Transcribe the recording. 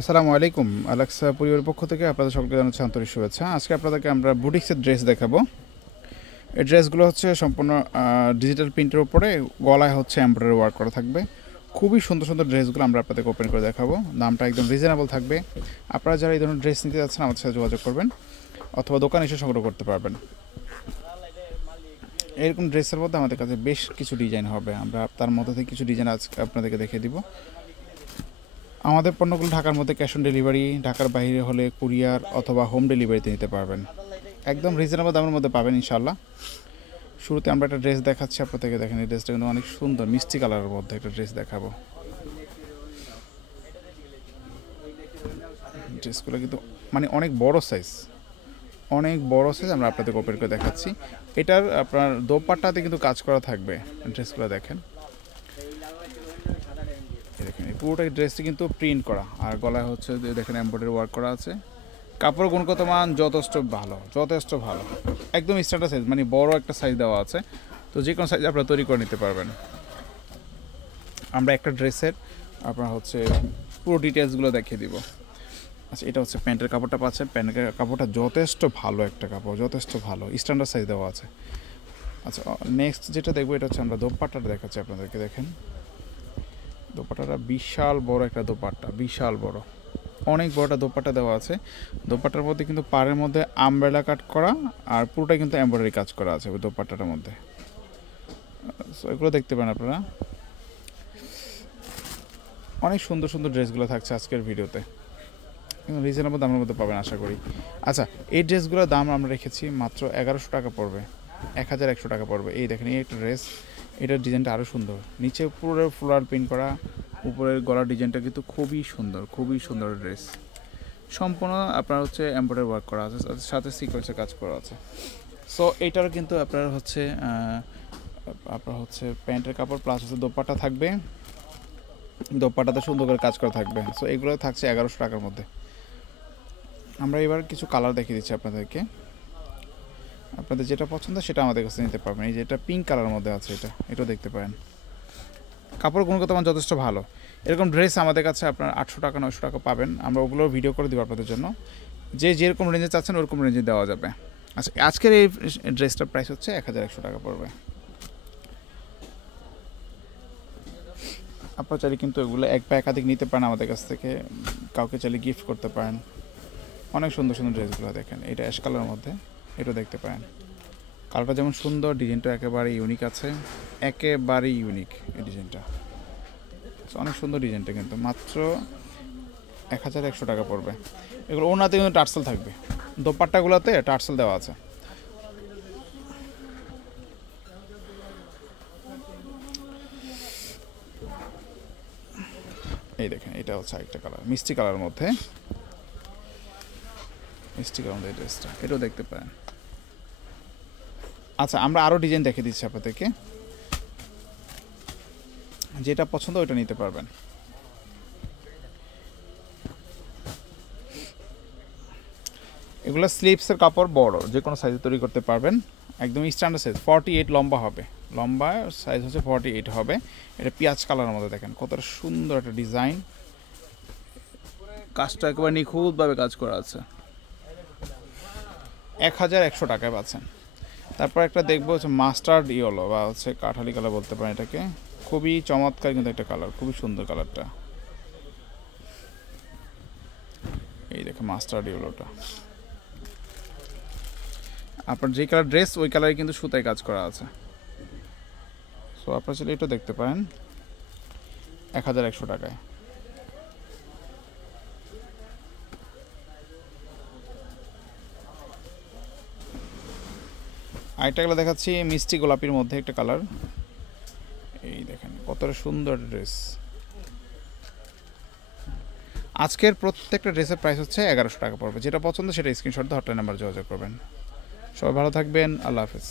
আসসালামু আলাইকুম। আলেক্সা পরিবারের পক্ষ থেকে আপনাদের সকলকে জানাচ্ছি আন্তরিক শুভেচ্ছা। আজকে আপনাদেরকে আমরা বুটিক্সের ড্রেস দেখাবো। এই ড্রেসগুলো হচ্ছে সম্পূর্ণ ডিজিটাল প্রিন্টের উপরে গলায় হচ্ছে এমব্রয়ডারি ওয়ার্ক করা থাকবে। খুবই সুন্দর সুন্দর ড্রেসগুলো আমরা আপনাদেরকে ওপেন করে দেখাবো। দামটা একদম রিজনেবল থাকবে। আপনারা যারা এই ধরনের ড্রেস নিতে যাচ্ছেন আমাদের সাথে যোগাযোগ করবেন অথবা দোকানে এসে সংগ্রহ করতে পারবেন। এরকম ড্রেসের মধ্যে আমাদের কাছে বেশ কিছু ডিজাইন হবে। আমরা তার মধ্যে থেকে কিছু ডিজাইন আজকে আপনাদেরকে দেখিয়ে দিব। আমাদের পণ্যগুলো ঢাকার মধ্যে ক্যাশ অন ডেলিভারি, ঢাকার বাইরে হলে কুরিয়ার অথবা হোম ডেলিভারিতে নিতে পারবেন। একদম রিজনেবল দামের মধ্যে পাবেন ইনশাল্লাহ। শুরুতে আমরা একটা ড্রেস দেখাচ্ছি আপনাদেরকে। দেখেন এই ড্রেসটা কিন্তু অনেক সুন্দর, মিষ্টি কালারের মধ্যে একটা ড্রেস দেখাবো। ড্রেসগুলো কিন্তু মানে অনেক বড় সাইজ, আমরা আপনাদেরকে ওপেন করে দেখাচ্ছি। এটার আপনার দোপাট্টাতে কিন্তু কাজ করা থাকবে। ড্রেসগুলো দেখেন, দেখেন এই পুরোটাই ড্রেসটি কিন্তু প্রিন্ট করা, আর গলায় হচ্ছে দেখেন এমব্রয়ডারি ওয়ার্ক করা আছে। কাপড়ের গুণগত মান যথেষ্ট ভালো, একদম স্ট্যান্ডার্ড সাইজ, মানে বড় একটা সাইজ দেওয়া আছে। তো যে কোনো সাইজ আপনারা তৈরি করে নিতে পারবেন। আমরা একটা ড্রেসের আপনার হচ্ছে পুরো ডিটেলসগুলো দেখিয়ে দিব। আচ্ছা, এটা হচ্ছে প্যান্টের কাপড়টা পাচ্ছেন। প্যান্টের কাপড়টা যথেষ্ট ভালো একটা কাপড়, যথেষ্ট ভালো স্ট্যান্ডার্ড সাইজ দেওয়া আছে। আচ্ছা, নেক্সট যেটা দেখবো এটা হচ্ছে আমরা দোপাট্টাটা দেখাচ্ছি আপনাদেরকে। দেখেন দোপাট্টাটা বিশাল বড় একটা দোপাট্টা, বিশাল বড়, অনেক বড় একটা দোপাট্টা দেওয়া আছে। দোপাট্টার মধ্যে কিন্তু পাড়ের মধ্যে আমব্রেলা কাট করা, আর পুরোটাই কিন্তু এমব্রয়ডারি কাজ করা আছে ওই দোপাট্টাটার মধ্যে। সো এগুলো দেখতে পারেন আপনারা। অনেক সুন্দর সুন্দর ড্রেসগুলো থাকছে আজকের ভিডিওতে, কিন্তু রিজনেবল দামের মধ্যে পাবেন আশা করি। আচ্ছা, এই ড্রেসগুলোর দাম আমরা রেখেছি মাত্র 1100 টাকা পড়বে, 1100 টাকা পড়বে। এই দেখেন এই একটা ড্রেস, এটার ডিজাইনটা আরও সুন্দর। নিচে পুরো ফ্লোরাল প্রিন্ট করা, উপরের গলার ডিজাইনটা কিন্তু খুবই সুন্দর ড্রেস। সম্পূর্ণ আপনার হচ্ছে এমব্রয়ডারি ওয়ার্ক করা আছে, সাথে সিকোয়েন্সের কাজ করা আছে। সো এইটারও কিন্তু আপনার হচ্ছে প্যান্টের কাপড় প্লাস হচ্ছে দোপাট্টা থাকবে, দোপাট্টাতে সুন্দর করে কাজ করা থাকবে। সো এগুলো থাকছে 1100 টাকার মধ্যে। আমরা এবার কিছু কালার দেখিয়ে দিচ্ছি আপনাদেরকে। আপনাদের যেটা পছন্দ সেটা আমাদের কাছে নিতে পারবেন। এই যে এটা পিঙ্ক কালারের মধ্যে আছে, এটাও দেখতে পারেন। কাপড় গুণগত মান যথেষ্ট ভালো। এরকম ড্রেস আমাদের কাছে আপনার 800 টাকা 900 টাকা পাবেন। আমরা ওগুলোর ভিডিও করে দেবো আপনাদের জন্য। যে যেরকম রেঞ্জে চাচ্ছেন ওরকম রেঞ্জে দেওয়া যাবে। আচ্ছা, আজকের এই ড্রেসটার প্রাইস হচ্ছে 1100 টাকা পড়বে। আপনারা চাইলে কিন্তু এগুলো এক বা একাধিক নিতে পারেন আমাদের কাছ থেকে, কাউকে চাইলে গিফট করতে পারেন। অনেক সুন্দর সুন্দর ড্রেসগুলো দেখেন। এটা অ্যাশ কালারের মধ্যে, এটাও দেখতে পারেন। কালারটা যেমন সুন্দর, ডিজাইনটা একেবারে ইউনিক আছে, একেবারেই ইউনিক এই ডিজাইনটা। অনেক সুন্দর ডিজাইনটা, কিন্তু মাত্র 1100 টাকা পড়বে। এগুলো ওনাতে কিন্তু টার্সেল থাকবে, দোপাট্টাগুলোতে টার্সেল দেওয়া আছে। এই দেখেন এটা হচ্ছে একটা কালার, মিষ্টি কালারের মধ্যে, এই ড্রেসটা, এটাও দেখতে পারেন। আচ্ছা, আমরা আরও ডিজাইন দেখে দিচ্ছি আপনাদেরকে, যেটা পছন্দ ওইটা নিতে পারবেন। এগুলো স্লিপসের কাপড় বড়, যে কোনো সাইজে তৈরি করতে পারবেন। একদম স্ট্যান্ডার্ড সাইজ, 48 লম্বা হবে, লম্বা সাইজ হচ্ছে 48 হবে। এটা পেঁয়াজ কালারের মধ্যে, দেখেন কতটা সুন্দর একটা ডিজাইন, কাজটা একেবারে নিখুঁতভাবে কাজ করা আছে। 1100 টাকায় পাচ্ছেন। তারপর একটা দেখবো হচ্ছে মাস্টার্ড ইয়েলো বা হচ্ছে কাঠালি কালার বলতে পারেন এটাকে। খুবই চমৎকার কিন্তু একটা কালার, খুবই সুন্দর কালারটা। এই দেখেন মাস্টার্ড ইয়েলোটা, আপনার যে কালার ড্রেস ওই কালারে কিন্তু সুতায় কাজ করা আছে। সো আপনারা চাইলে এটা দেখতে পারেন 1100 টাকায়। আরেকটা কালার দেখাচ্ছি মিষ্টি গোলাপির মধ্যে একটা কালার। এই দেখেন কতটা সুন্দর ড্রেস। আজকের প্রত্যেকটা ড্রেসের প্রাইস হচ্ছে 1100 টাকা পড়বে। যেটা পছন্দ সেটা স্ক্রিনশট দিয়ে হটলাইন নাম্বার যোগাযোগ করবেন। সবাই ভালো থাকবেন, আল্লাহ হাফেজ।